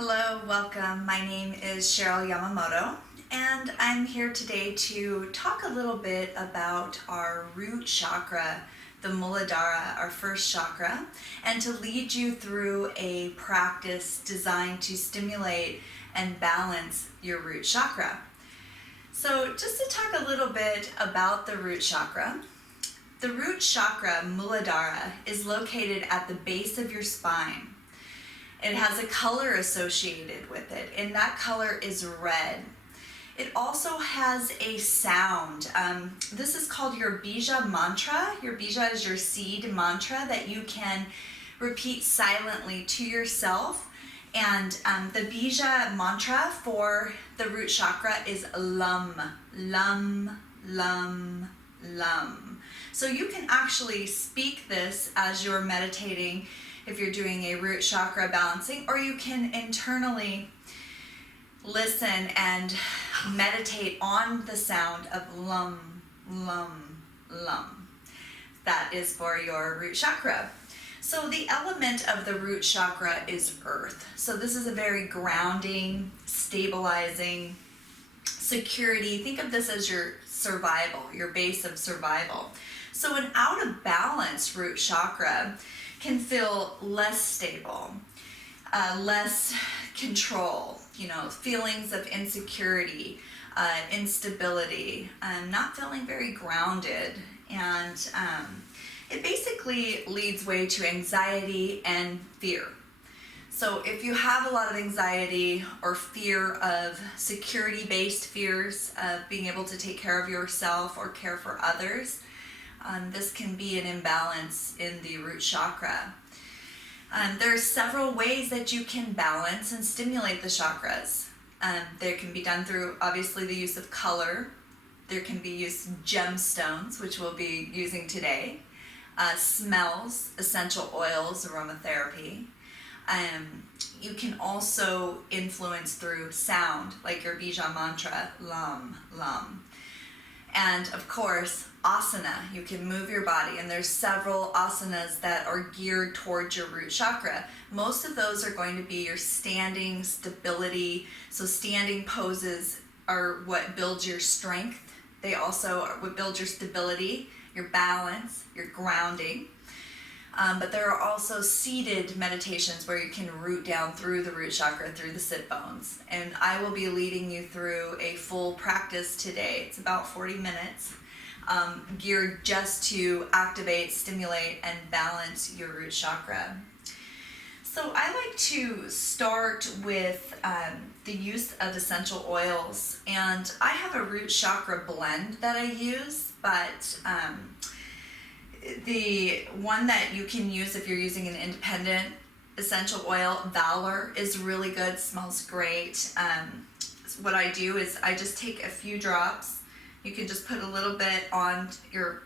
Hello, welcome. My name is Cheryl Yamamoto, and I'm here today to talk a little bit about our root chakra, the Muladhara, our first chakra, and to lead you through a practice designed to stimulate and balance your root chakra. So just to talk a little bit about the root chakra, the root chakra, Muladhara, is located at the base of your spine. It has a color associated with it, and that color is red. It also has a sound. This is called your bija mantra. Your bija is your seed mantra that you can repeat silently to yourself. And the bija mantra for the root chakra is lum, lum, lum, lum. So you can actually speak this as you're meditating if you're doing a root chakra balancing, or you can internally listen and meditate on the sound of lum, lum, lum. That is for your root chakra. So the element of the root chakra is earth. So this is a very grounding, stabilizing, security. Think of this as your survival, your base of survival. So an out of balance root chakra can feel less stable, less control, feelings of insecurity, instability, not feeling very grounded. And it basically leads way to anxiety and fear. So if you have a lot of anxiety or fear of security-based fears of being able to take care of yourself or care for others, this can be an imbalance in the root chakra. There are several ways that you can balance and stimulate the chakras. They can be done through, obviously, the use of color. There can be used gemstones, which we'll be using today. Smells, essential oils, aromatherapy. You can also influence through sound, like your bija mantra, lam, lam. And of course, asana. You can move your body, and there's several asanas that are geared towards your root chakra. Most of those are going to be your standing stability. So standing poses are what builds your strength. They also are what build your stability, your balance, your grounding. But there are also seated meditations where you can root down through the root chakra, through the sit bones. And I will be leading you through a full practice today. It's about 40 minutes, geared just to activate, stimulate, and balance your root chakra. So I like to start with the use of essential oils. And I have a root chakra blend that I use, but the one that you can use if you're using an independent essential oil, Valor, is really good, smells great. What I do is I just take a few drops. You can just put a little bit on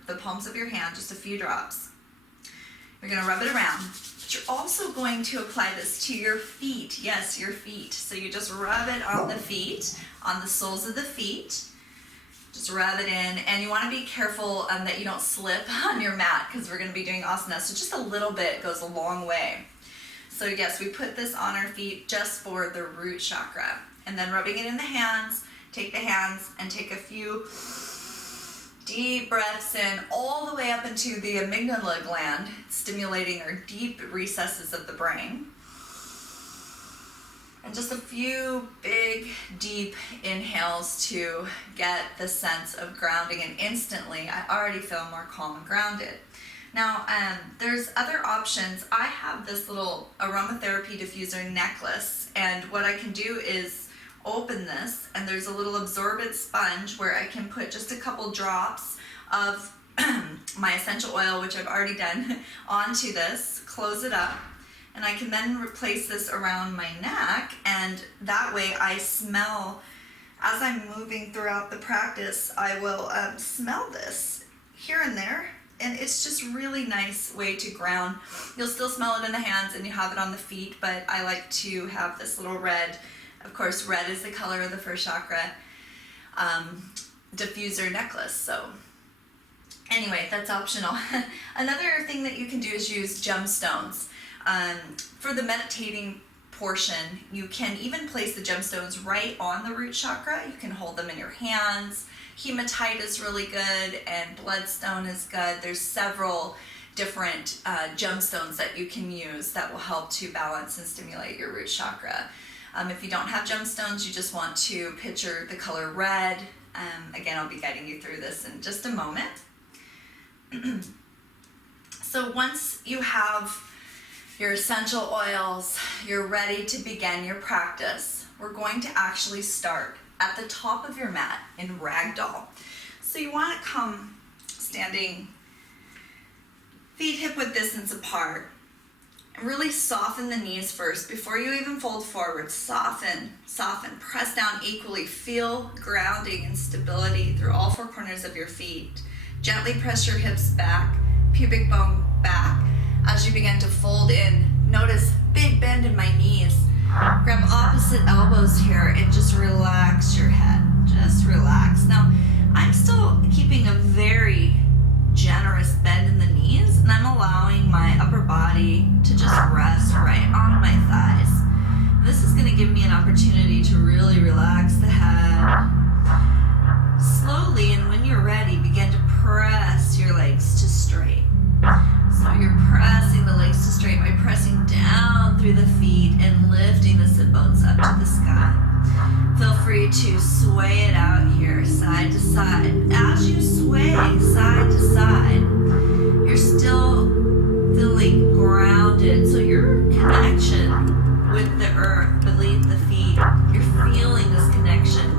the palms of your hand, just a few drops. You're going to rub it around. But you're also going to apply this to your feet. Yes, your feet. So you just rub it on the feet, on the soles of the feet. Just rub it in, and you want to be careful that you don't slip on your mat because we're going to be doing asana. So just a little bit goes a long way. So yes, we put this on our feet just for the root chakra. And then rubbing it in the hands, take the hands and take a few deep breaths in all the way up into the amygdala gland, stimulating our deep recesses of the brain. And just a few big, deep inhales to get the sense of grounding, and instantly I already feel more calm and grounded. Now, there's other options. I have this little aromatherapy diffuser necklace, and what I can do is open this, and there's a little absorbent sponge where I can put just a couple drops of my essential oil, which I've already done, onto this, close it up. And I can then replace this around my neck, and that way I smell, as I'm moving throughout the practice, I will smell this here and there, and it's just really nice way to ground. You'll still smell it in the hands and you have it on the feet, but I like to have this little red, of course red is the color of the first chakra, diffuser necklace. So anyway, that's optional. Another thing that you can do is use gemstones. For the meditating portion. You can even place the gemstones right on the root chakra. You can hold them in your hands. Hematite is really good, and bloodstone is good. There's several different gemstones that you can use that will help to balance and stimulate your root chakra. If you don't have gemstones, you just want to picture the color red. Again, I'll be guiding you through this in just a moment. So once you have your essential oils, you're ready to begin your practice, we're going to actually start at the top of your mat in ragdoll. So you want to come standing feet hip-width distance apart, and really soften the knees first before you even fold forward. Soften, press down equally. Feel grounding and stability through all four corners of your feet. Gently press your hips back, pubic bone back. As you begin to fold in, notice big bend in my knees. Grab opposite elbows here and just relax your head. Just relax. Now, I'm still keeping a very generous bend in the knees, and I'm allowing my upper body to just rest right on my thighs. This is going to give me an opportunity to really relax the head. Slowly, and when you're ready, begin to press your legs to straight. So you're pressing the legs to straight by pressing down through the feet and lifting the sit bones up to the sky. Feel free to sway it out here, side to side. As you sway side to side, you're still feeling grounded. So your connection with the earth beneath the feet, you're feeling this connection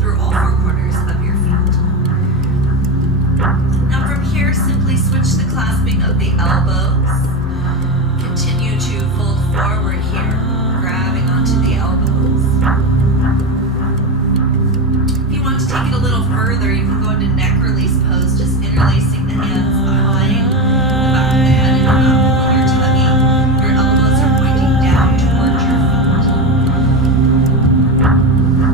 through all four corners of your feet. Now from here, simply switch the clasping of the elbows. Continue to fold forward here, grabbing onto the elbows. If you want to take it a little further, you can go into neck release pose, just interlacing the hands behind the back of the head and not pulling your tummy. Your elbows are pointing down towards your feet.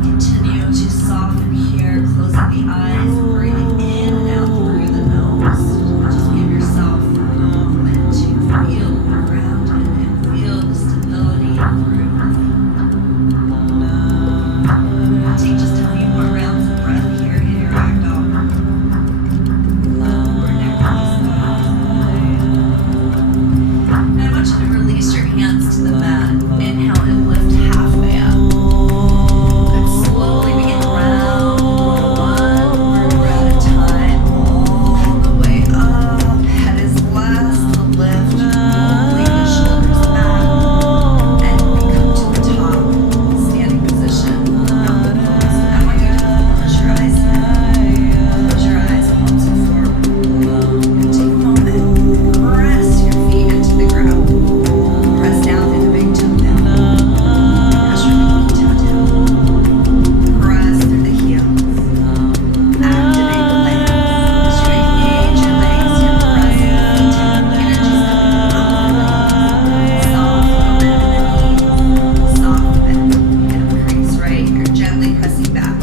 Continue to soften here, closing the eyes, breathing in and out through the nose. Just give yourself a moment to feel grounded and feel the stability through the feet. Take just a few more rounds of breath here in your ragdoll. Lower neck and I want you to release your hands to the mat. Inhale and lift halfway up. Good. Slowly begin to round one vertebra at a time, all the way up. Head is last to lift. Lean the shoulders back, and we come to the top, standing position. I want you to close your eyes now. Close your eyes, palms are forward. And take a moment, press your feet into the ground. Press down through the big toenail. Press your pinky toe down. Press through the heels. Activate the legs. As you engage your legs, you're pressing the feet down. Energy's coming up the legs. Soft bend in the knees. Soft bend. Increase, right? You're gently pressing back.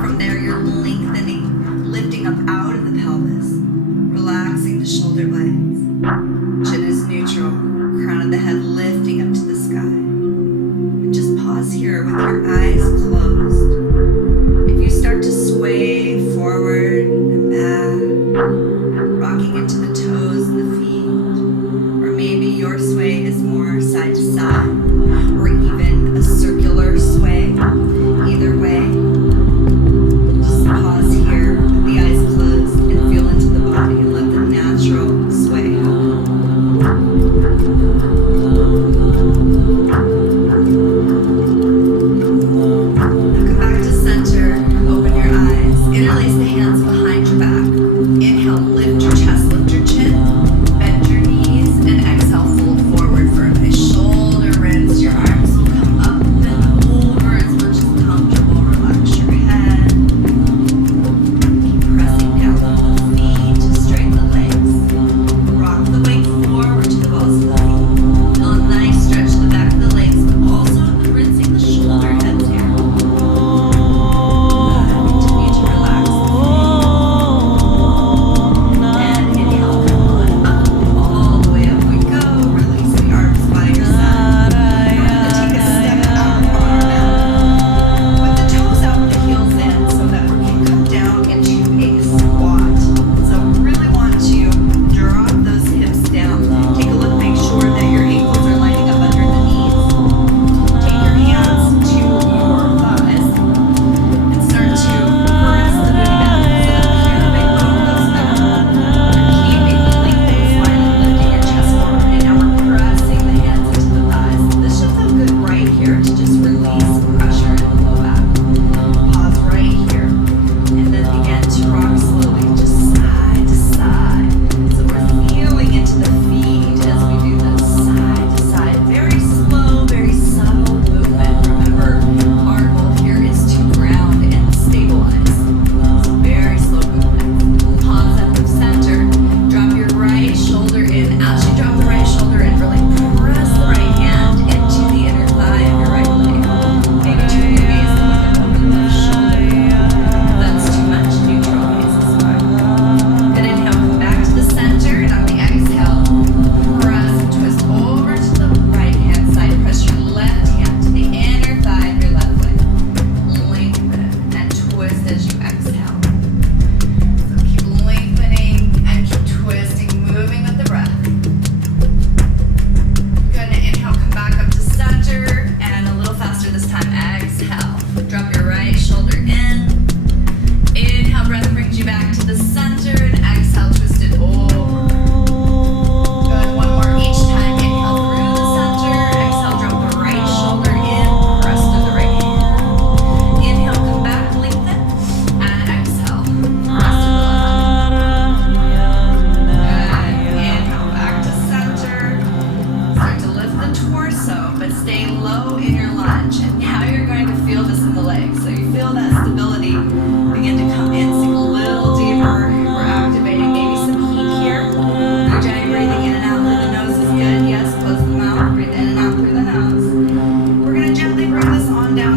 From there, you're lengthening, lifting up out of the pelvis, relaxing the shoulder blades. Chin is neutral, crown of the head lifting up to the sky. And just pause here with your eyes closed. If you start to sway forward and back, rocking into the toes and the feet, or maybe your sway is more side to side, or even a circular sway, either way, just pause here with the eyes closed and feel into the body and let the natural sway happen.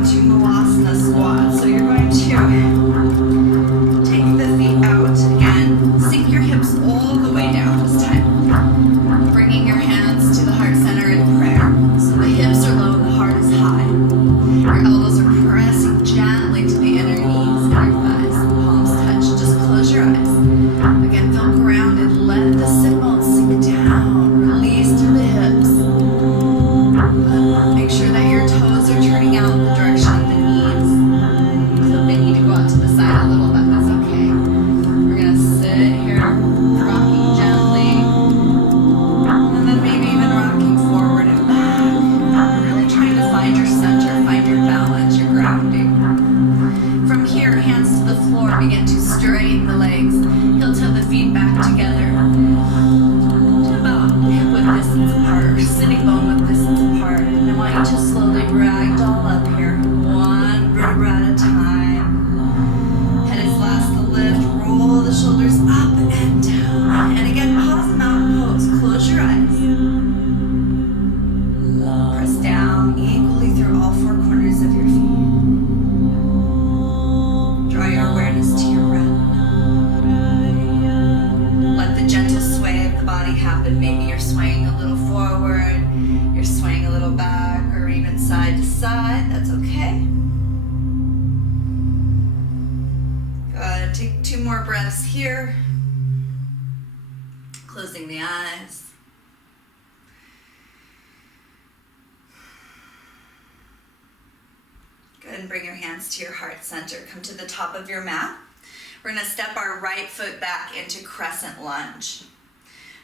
into Muladhara squat. So you're going to take the feet out again, sink your hips all the way down this time. Bringing your hands to the heart center in prayer. So the hips are low and the heart is high. Your elbows are pressing gently to the inner knees, inner thighs. Palms touch. Just close your eyes. Again, feel grounded. Let the sit bones sink down. Release through the hips. Make sure that your toes are turning out in the direction of the knees. So if they need to go out to the side a little, that's okay. We're going to sit here, rocking gently. And then maybe even rocking forward and back. Really trying to find your center, find your balance, your grounding. From here, hands to the floor, begin to straighten the legs. Heel toe the feet back together. To about hip width distance apart, or sitting bone width distance apart. And I want you to slowly ragdoll up here, one vertebra at a time. Head is last to lift, roll the shoulders up and down. And again, pause mountain pose, close your eyes. Press down equally through all four corners of your feet. Draw your awareness to your breath. Let the gentle sway of the body happen. Maybe you're swaying a little forward, you're swaying a little back, or even side to side. That's okay. Good. Take 2 more breaths here. Closing the eyes. Go ahead and bring your hands to your heart center. Come to the top of your mat. We're going to step our right foot back into crescent lunge.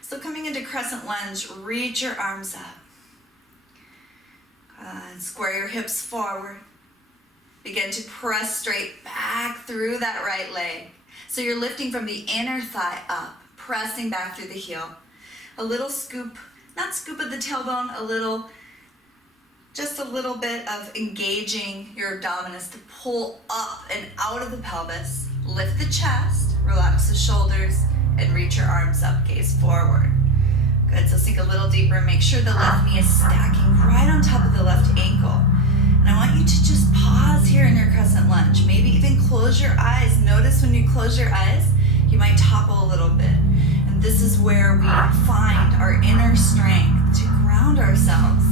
So coming into crescent lunge, reach your arms up. Square your hips forward. Begin to press straight back through that right leg. So you're lifting from the inner thigh up, pressing back through the heel. A little scoop, not scoop of the tailbone, just a little bit of engaging your abdominis to pull up and out of the pelvis. Lift the chest, relax the shoulders, and reach your arms up, gaze forward. Good, so sink a little deeper. Make sure the left knee is stacking right on top of the left ankle. And I want you to just pause here in your crescent lunge. Maybe even close your eyes. Notice when you close your eyes, you might topple a little bit. And this is where we find our inner strength to ground ourselves,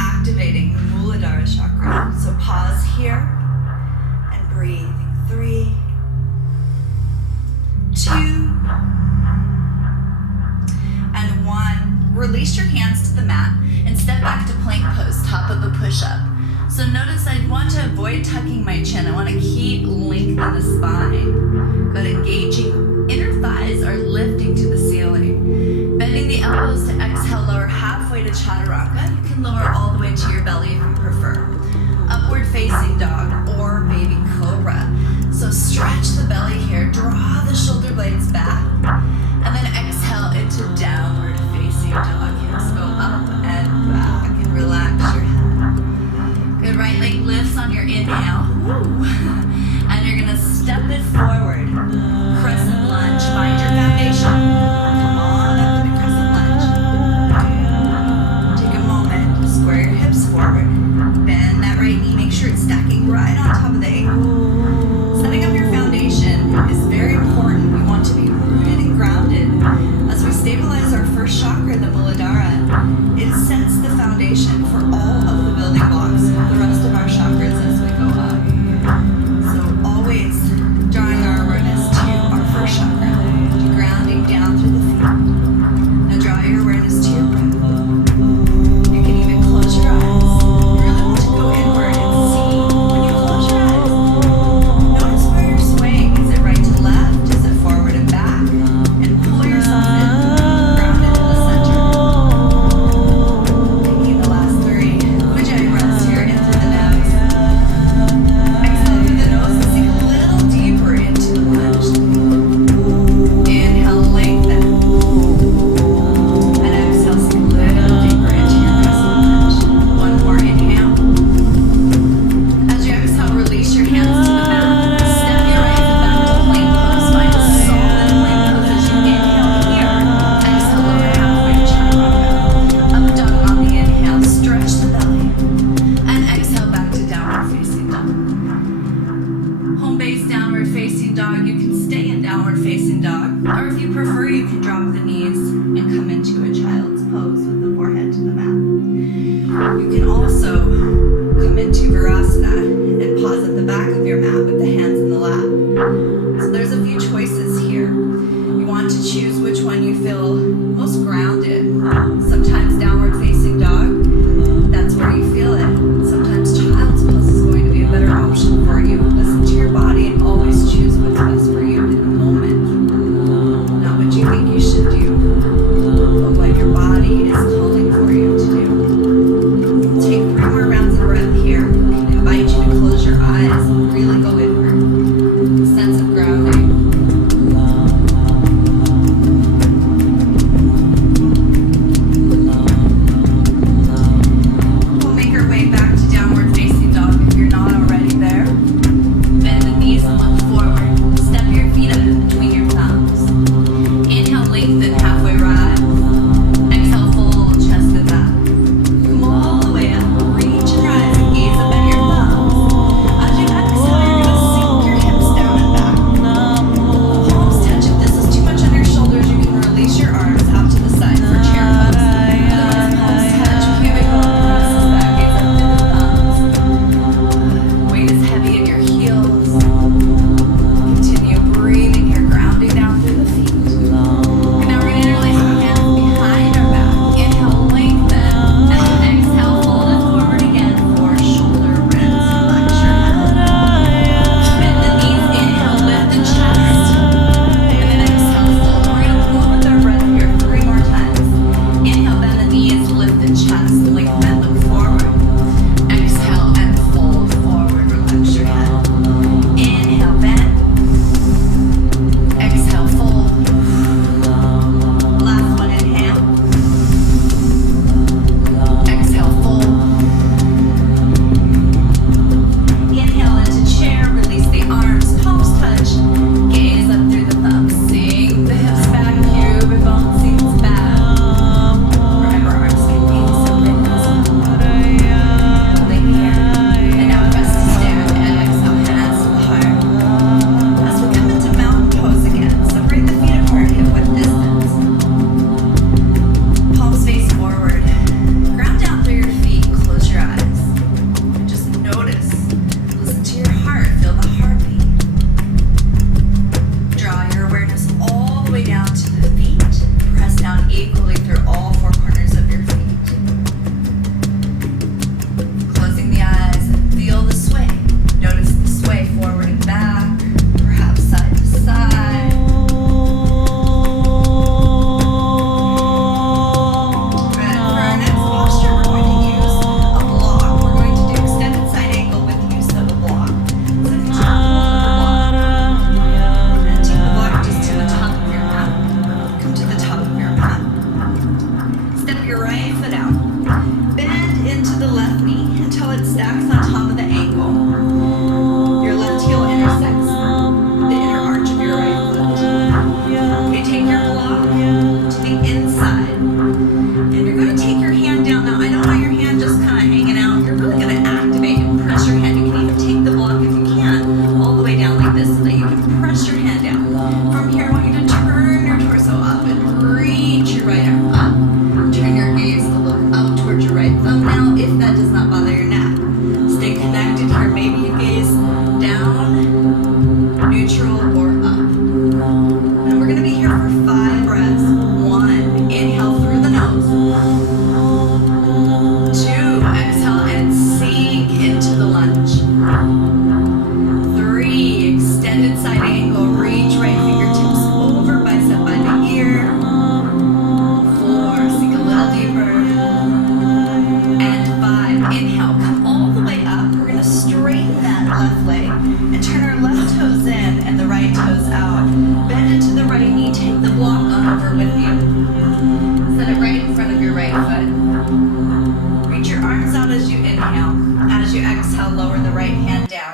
activating the Muladhara chakra. So pause here and breathe. 3, 2, and 1. Release your hands to the mat and step back to plank pose, top of a push-up. So notice I want to avoid tucking my chin. I want to keep lengthening the spine. Good, engaging inner thighs are lifting to the ceiling. Bending the elbows to exhale, lower halfway to chaturanga. You can lower all the way to your belly if you prefer. Upward facing dog or baby cobra. So stretch the belly here, draw the shoulder blades back, and then exhale into downward facing dog. Hips go up and back, and relax your head. Good, right leg lifts on your inhale. Woo. And you're gonna step it forward. Crescent lunge, find your foundation. Come on up into crescent lunge. Take a moment, square your hips forward. Bend that right knee, make sure it's stacking right on top of the ankle. Setting up your foundation is very important. We want to be rooted and grounded. As we stabilize our first chakra, the Muladhara, it sets the foundation for all of the building blocks, the rest of our chakras as we go up. So always drawing our awareness to our first chakra, to grounding down through facing dog, or if you prefer, you can drop the knees and come into a child's pose with the forehead to the mat. You can also come into Virasana and pause at the back of your mat with the hands in the lap. So there's a few choices here. You want to choose which one you feel most grounded. Sometimes downward facing dog, that's where you feel it. Sometimes child's pose is going to be a better option for you. Listen to your body and always choose what's best for you in the moment. Not what you think you should do, but what your body is calling for you to do. Take 3 more rounds of breath here. I invite you to close your eyes and really go inward. A sense of grounding.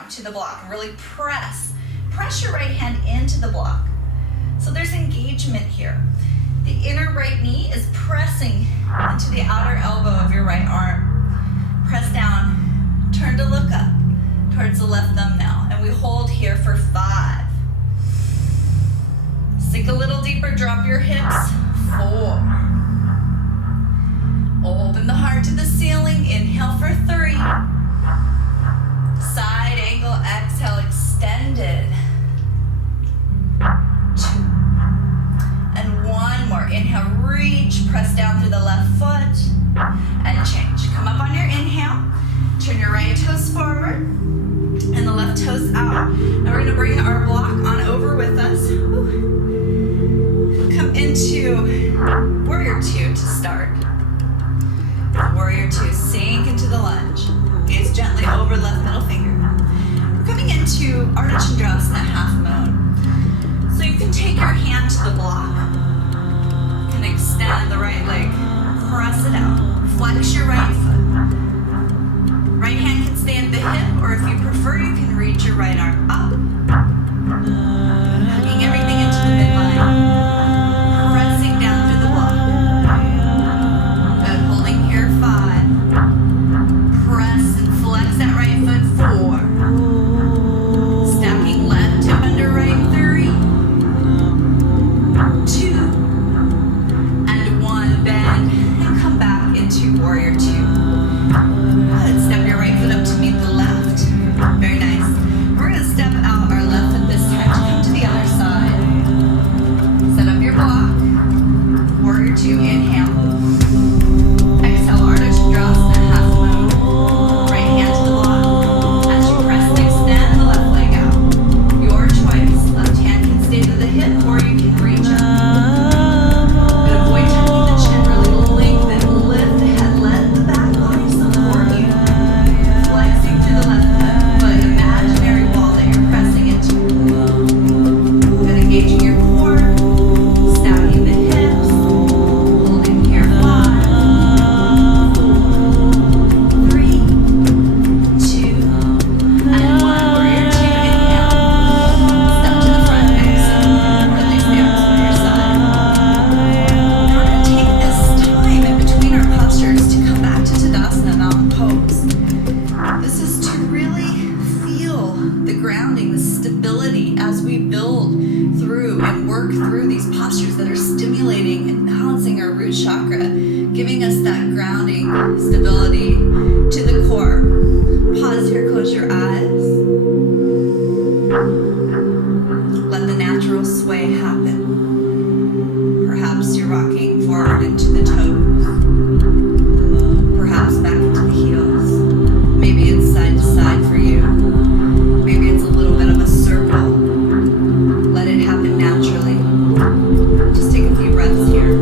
To the block and really press your right hand into the block. So there's engagement here. The inner right knee is pressing into the outer elbow of your right arm. Press down, turn to look up towards the left thumbnail, and we hold here for 5, Sink a little deeper, drop your hips. 4. Open the heart to the ceiling. Inhale for 3. Side angle, exhale, extended. 2. And 1 more. Inhale, reach, press down through the left foot, and change. Come up on your inhale. Turn your right toes forward, and the left toes out. Now we're gonna bring our block on over with us. Come into Warrior 2 to start. Warrior 2, sink into the lunge. Gaze gently over left middle finger. We're coming into Ardha Chandrasana, half moon. So you can take your hand to the block. You can extend the right leg. Press it out. Flex your right foot. Right hand can stay at the hip, or if you prefer, you can reach your right arm up. Hugging everything into the midline. Pressing down through the block. Good, holding here, 5. Press and flex that right foot, 4. Stacking left hip under right, 3. 2. And 1, bend, and come back into Warrior 2. Good, step your right foot up to meet the left. Very nice. We're gonna step out our left foot this time to come to the other side. Set up your block. Warrior 2, inhale. Exhale, Ardha Chandrasana, half moon. Right hand to the block. As you press and extend the left leg out. Your choice. Left hand can stay to the hip, or you can reach up. But avoid tucking the chin, really lengthen, lift the head, let the back body support you. Flexing through the left foot, imaginary wall that you're pressing into. Good, engaging your core, stacking the hips, holding here, 5, 3, 2, and 1. Warrior 2, inhale. Step to the front, exhale. Release the arms to your side. Now we're going to take this time in between our postures to come back to Tadasana, mountain pose. This is to really feel the grounding, the stability as we build through and work through these postures that are stimulating and balancing our root chakra, giving us that grounding, stability to the core. Pause here, close your eyes. Let the natural sway happen. Perhaps you're rocking forward into the toes. Perhaps back into the heels. Maybe it's side to side for you. Maybe it's a little bit of a circle. Let it happen naturally. Just take a few breaths here.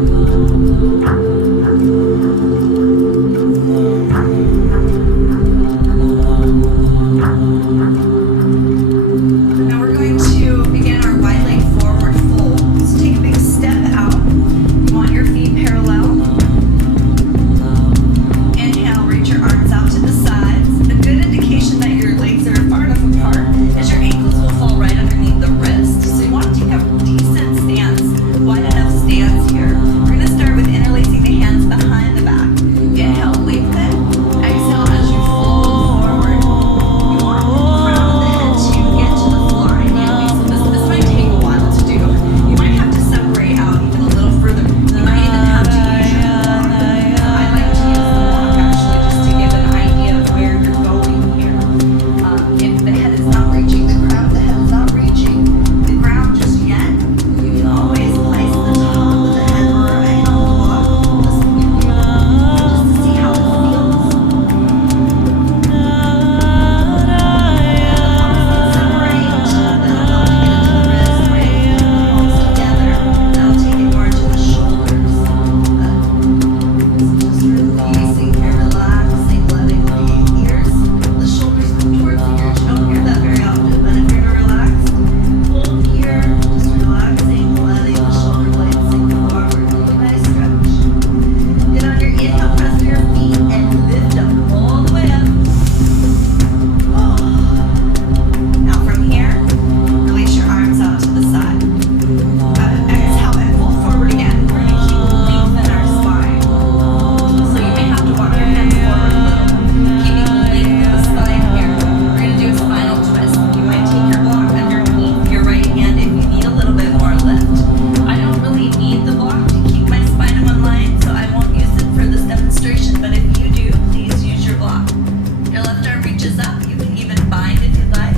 hand reaches up, you can even bind if you'd like.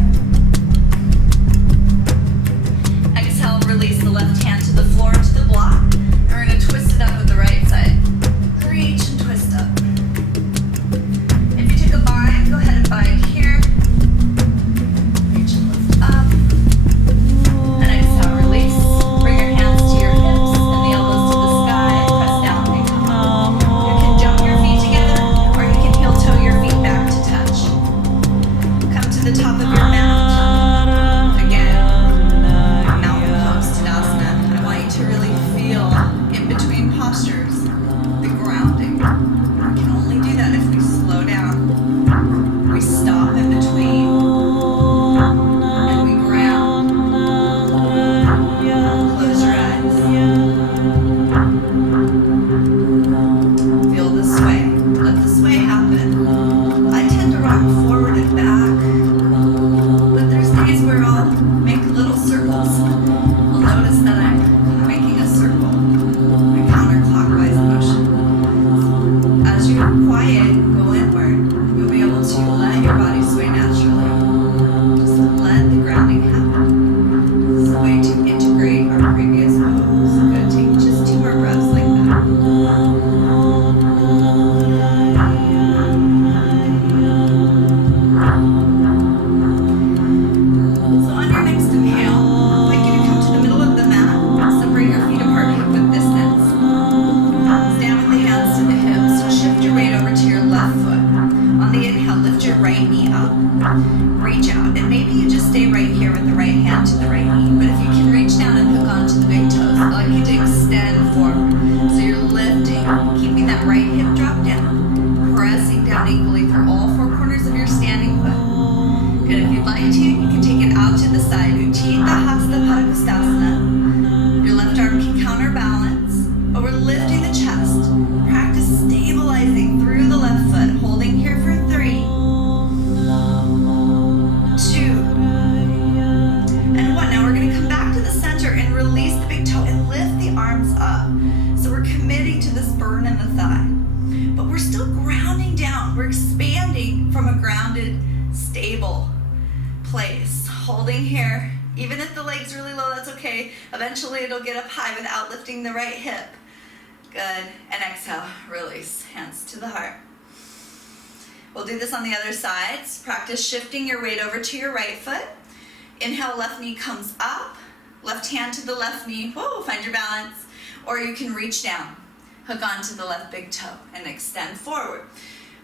Exhale, release the left hand to the floor, to the block. And we're going to twist it up with the right side. Reach and twist up. If you took a bind, go ahead and bind here. Reach and lift up. And exhale, release. Bring your hands to your hips and the elbows to the sky. Press down and come up. You can jump your feet together, or you can heel toe your feet back to touch. Come to the top of your mat. Again, mountain pose to Asana. I want you to really feel in between postures the grounding. We can only do that if we slow down. We stop in between and we ground. Close your eyes. Feel the sway. Let the sway happen. I tend to rock forward and back, but there's days where I'll make little circles. I'll notice that I'm making a circle, a counterclockwise motion. As you quiet, go inward, you'll be able to let your body sway naturally. Just let the grounding happen. This is a way to integrate our previous pose. Good. Take just 2 more breaths like that. So on your next inhale, I'd like you to come to the middle of the mat. Separate your feet apart hip width distance. Stand with the hands to the hips. Shift your weight over to your left foot. On the inhale, lift your right knee up. Reach out. And maybe you just stay right here with the right hand to the right knee. But if you can reach down and hook onto the big toes, I'd like you to extend forward. So you're lifting, keeping that right hip drop down. Pressing down equally through all 4 corners of your standing foot. Good. If you'd like to, you can take it out to the side. Utthita Hasta Padangusthasana. Your left arm can counterbalance, but we're lifting the chest. Practice stabilizing through the left foot, holding here for 3, 2, and 1. Now we're going to come back to the center and release the big toe and lift the arms up. So we're committing to this burn in the thigh, but we're still grounding down. We're expanding from a grounded, stable place. Holding here. Even if the leg's really low, that's okay. Eventually it'll get up high without lifting the right hip. Good. And exhale, release. Hands to the heart. We'll do this on the other side. Practice shifting your weight over to your right foot. Inhale, left knee comes up. Left hand to the left knee. Whoa, find your balance. Or you can reach down. Hook onto the left big toe and extend forward.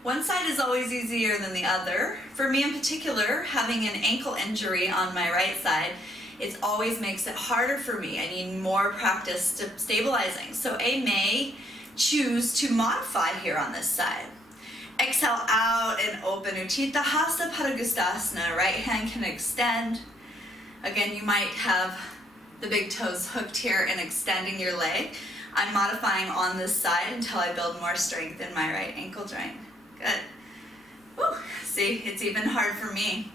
One side is always easier than the other. For me in particular, having an ankle injury on my right side, it always makes it harder for me. I need more practice to stabilizing. So I may choose to modify here on this side. Exhale out and open. Utthita Hasta Padangusthasana. Right hand can extend. Again, you might have the big toes hooked here and extending your leg. I'm modifying on this side until I build more strength in my right ankle joint. Good. Woo. See, it's even hard for me.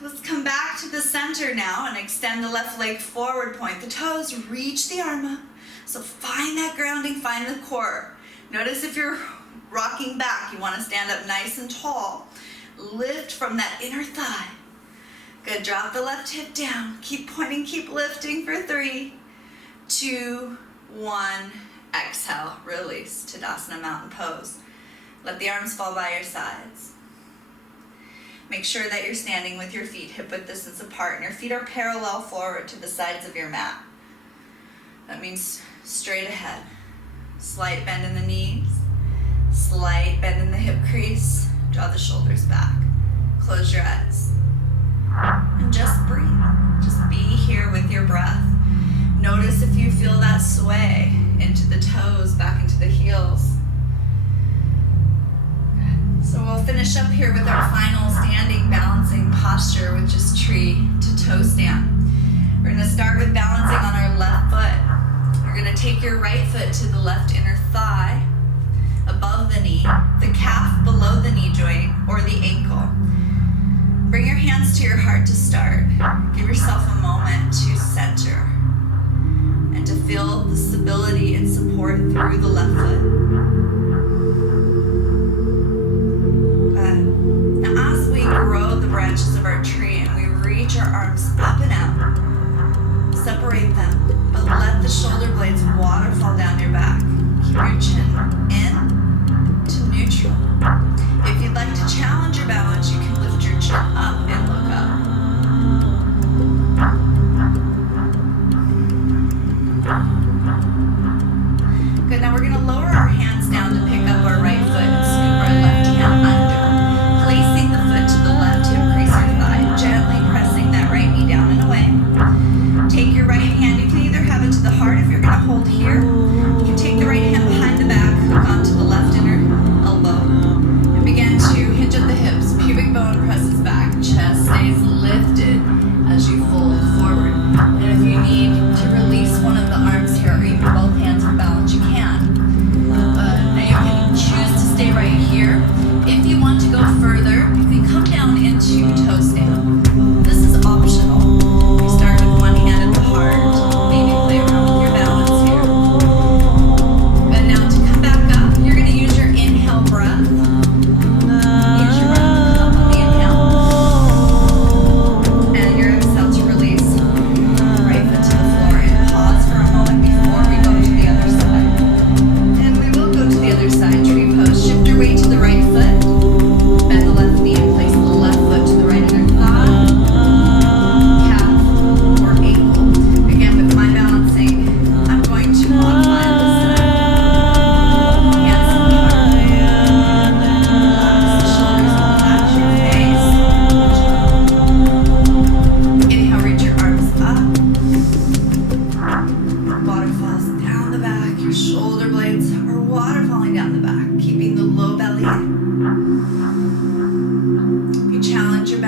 Let's come back to the center now and extend the left leg forward, point the toes, reach the arm up. So find that grounding, find the core. Notice if you're rocking back, you want to stand up nice and tall. Lift from that inner thigh. Good, drop the left hip down. Keep pointing, keep lifting for 3, 2, 1. Exhale, release, Tadasana Mountain Pose. Let the arms fall by your sides. Make sure that you're standing with your feet hip width distance apart and your feet are parallel forward to the sides of your mat. That means straight ahead. Slight bend in the knees, slight bend in the hip crease. Draw the shoulders back. Close your eyes. And just breathe. Just be here with your breath. Notice if you feel that sway into the toes, back into the heels. So we'll finish up here with our final standing balancing posture, which is tree to toe stand. We're going to start with balancing on our left foot. You're going to take your right foot to the left inner thigh, above the knee, the calf below the knee joint or the ankle. Bring your hands to your heart to start. Give yourself a moment to center and to feel the stability and support through the left foot. Good.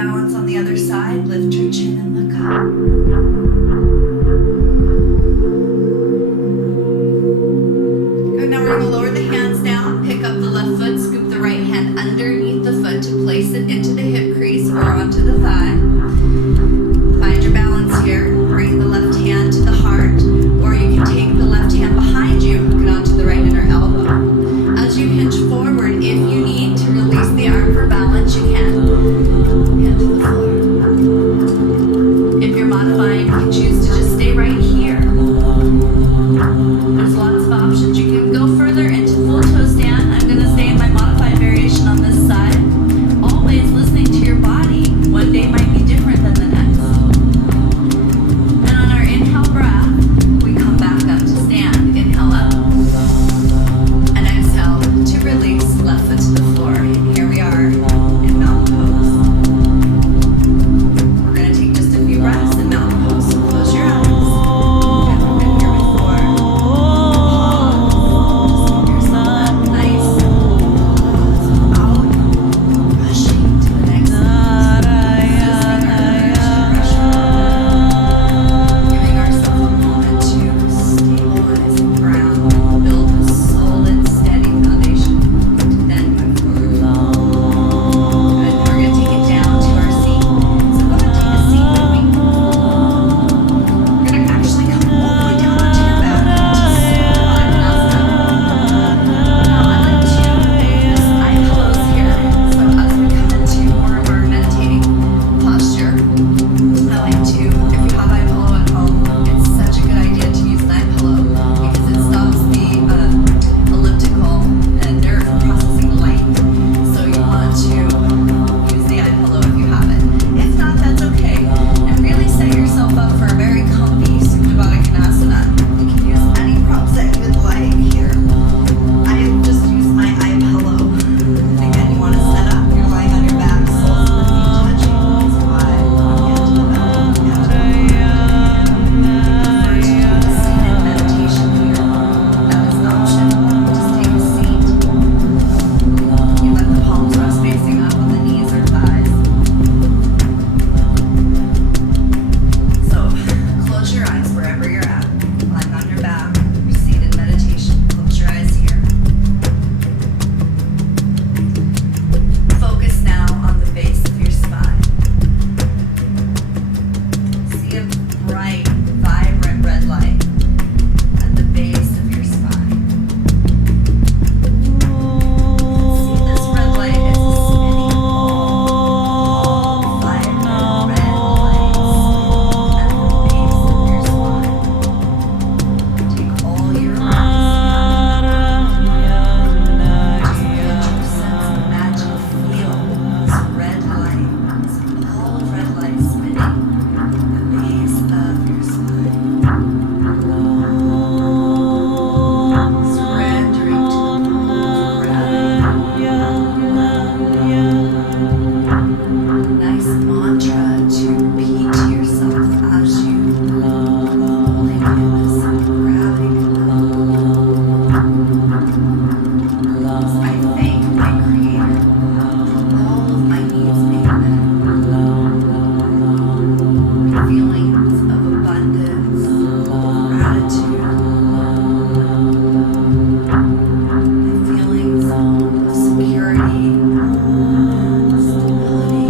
balance on the other side. Lift your chin and look up. Good, now we're going to lower the hands down, pick up the left foot, scoop the right hand underneath the foot to place it into the hip crease or onto the thigh. Find your balance here. Bring the left hand to the heart, or you can take the left hand behind you, hook it onto the right inner elbow. As you hinge forward, if you need to release the arm for balance, you can. Hand to the floor. If you're modifying, you can choose to just stay right here. There's lots of options. You can go further into full toe stand. I'm going to stay in my modified variation on this side. Always listening to your body. One day might be different than the next. And on our inhale breath, we come back up to stand. Inhale up. And exhale to release. Left foot to the floor. And here we are in mountain pose. We're going to take just a few breaths in mountain pose. So close your eyes. And we've been here before. Pause. Just give yourself that nice pause without rushing to the next step. Resisting our pressure. Giving ourselves a moment to stabilize and ground, build a solid, steady foundation to then move forward. Good. We're going to take it down to our seat. So go ahead and take a seat with me. We're going to actually come all the way down onto your back into Asana. Now I like to use eye pillows here. So as we come into more of our meditating posture, I like to, if you have eye pillow at home, it's such a good idea to use an eye pillow because it stops the elliptical and nerve processing light. So you want to use the eye pillow if you have it. If not, that's okay. And really set yourself up for a very comfy Asana. You can use any props that you would like here. I just use my eye pillow. Again, you want to set up. You're lying on your back, soles of the feet touching. Knees wide. Hand to the belly. Hand to the heart. Refer to seated meditation here. That is an option. Just take a seat. You let the palms rest facing up on the knees or thighs. So close your eyes wherever you're at. Lying on your back. You're seated meditation. Close your eyes here. Focus now on the base of your spine. See a bright, vibrant red light at the base of your spine. See this red light as a spinning ball, vibrant red light at the base of your spine. Take all your breaths. Just get your sense of magic. Feel this red light, this ball of red light spinning at the base of your spine. Surrendering to the pull of gravity. Nice mantra to repeat to yourself as you holding in this gravity pull. I thank my Creator for all of my needs being met. Feelings of abundance, gratitude, and feelings of security, stability.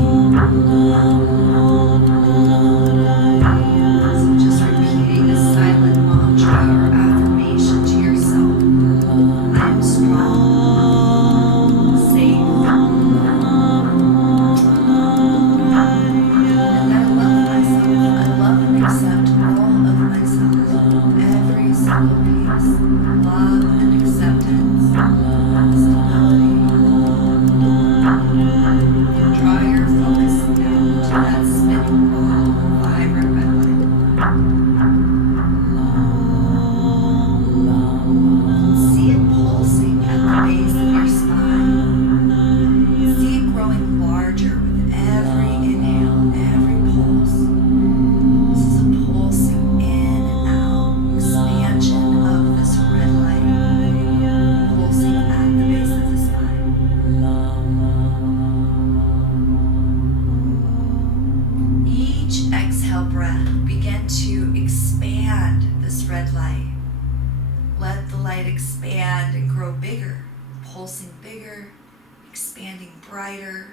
brighter.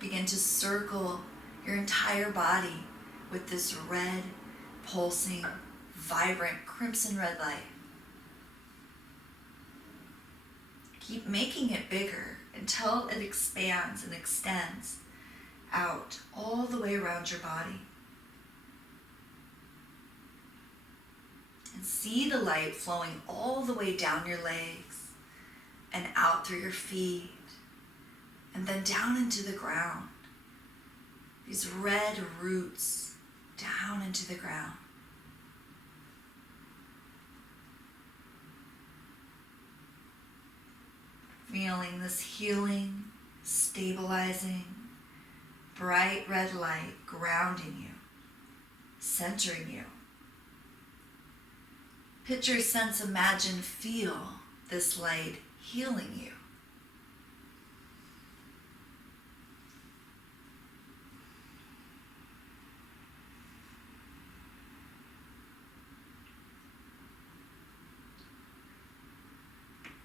Begin to circle your entire body with this red, pulsing, vibrant crimson red light. Keep making it bigger until it expands and extends out all the way around your body. And see the light flowing all the way down your legs and out through your feet and then down into the ground. These red roots down into the ground. Feeling this healing, stabilizing, bright red light grounding you, centering you. Picture, sense, imagine, feel this light healing you.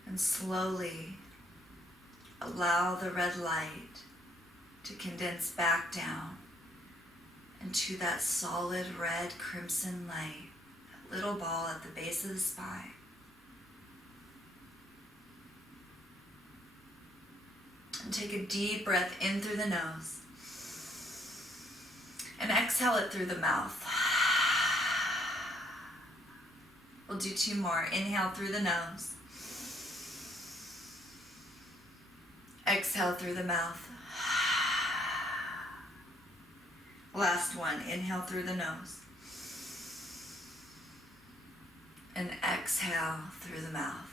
And slowly allow the red light to condense back down into that solid red crimson light, that little ball at the base of the spine. And take a deep breath in through the nose and exhale it through the mouth. We'll do 2 more. Inhale through the nose. Exhale through the mouth. Last one. Inhale through the nose. And exhale through the mouth.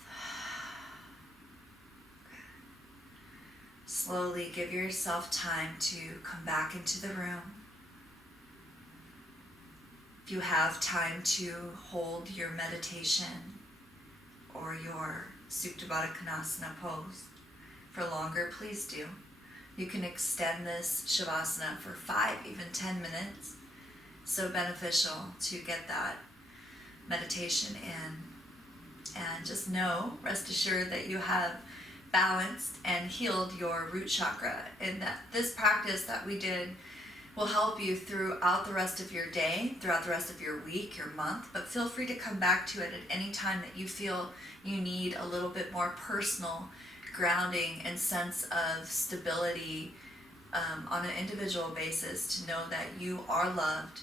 Slowly give yourself time to come back into the room. If you have time to hold your meditation or your Supta Baddha Konasana pose for longer, please do. You can extend this Shavasana for 5, even 10 minutes. So beneficial to get that meditation in. And just know, rest assured that you have balanced and healed your root chakra, and that this practice that we did will help you throughout the rest of your day, throughout the rest of your week, your month, but feel free to come back to it at any time that you feel you need a little bit more personal grounding and sense of stability on an individual basis, to know that you are loved,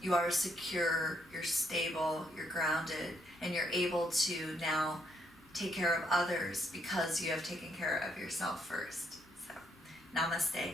you are secure, you're stable, you're grounded, and you're able to now take care of others because you have taken care of yourself first. So, namaste.